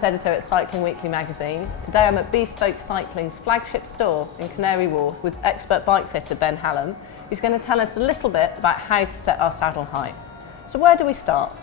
business editor at Cycling Weekly magazine. Today I'm at Bespoke Cycling's flagship store in Canary Wharf with expert bike fitter Ben Hallam, who's going to tell us a little bit about how to set our saddle height. So where do we start?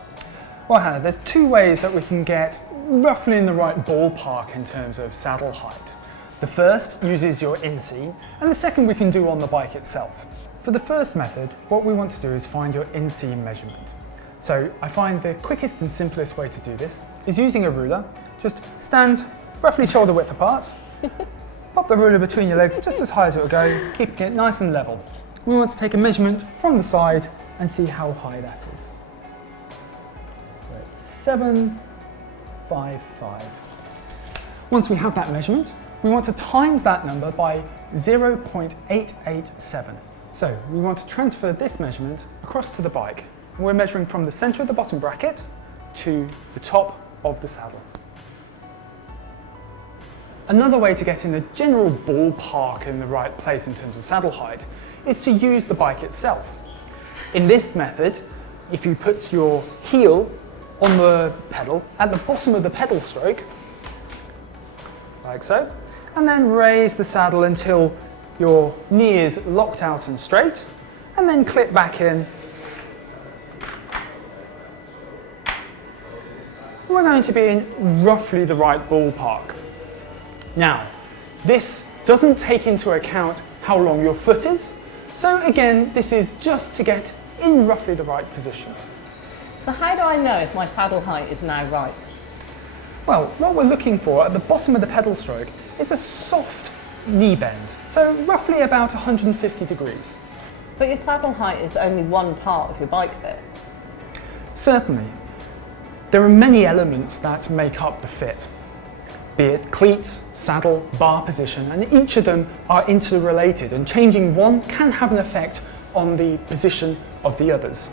Well, Hannah, there's two ways that we can get roughly in the right ballpark in terms of saddle height. The first uses your inseam, and the second we can do on the bike itself. For the first method, what we want to do is find your inseam measurement. So I find the quickest and simplest way to do this is using a ruler. Just stand roughly shoulder width apart, pop the ruler between your legs just as high as it will go, keeping it nice and level. We want to take a measurement from the side and see how high that is. So it's 755. Once we have that measurement, we want to times that number by 0.887. So we want to transfer this measurement across to the bike. We're measuring from the center of the bottom bracket to the top of the saddle. Another way to get in the general ballpark in the right place in terms of saddle height is to use the bike itself. In this method, if you put your heel on the pedal at the bottom of the pedal stroke, like so, and then raise the saddle until your knee is locked out and straight, and then clip back in. We're going to be in roughly the right ballpark. Now, this doesn't take into account how long your foot is, so again, this is just to get in roughly the right position. So how do I know if my saddle height is now right? Well, what we're looking for at the bottom of the pedal stroke is a soft knee bend, so roughly about 150 degrees. But your saddle height is only one part of your bike fit. Certainly. There are many elements that make up the fit, be it cleats, saddle, bar position, and each of them are interrelated, and changing one can have an effect on the position of the others.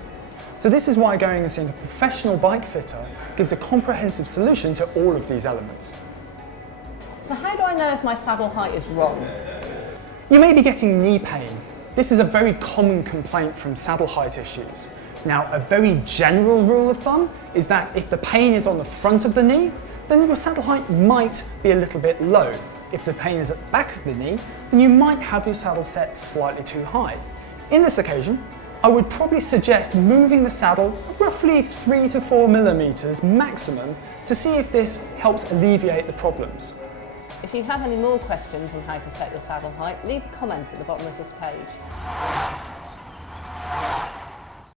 So this is why going and seeing a professional bike fitter gives a comprehensive solution to all of these elements. So how do I know if my saddle height is wrong? You may be getting knee pain. This is a very common complaint from saddle height issues. Now, a very general rule of thumb is that if the pain is on the front of the knee, then your saddle height might be a little bit low. If the pain is at the back of the knee, then you might have your saddle set slightly too high. In this occasion, I would probably suggest moving the saddle roughly 3 to 4 millimeters maximum to see if this helps alleviate the problems. If you have any more questions on how to set your saddle height, leave a comment at the bottom of this page.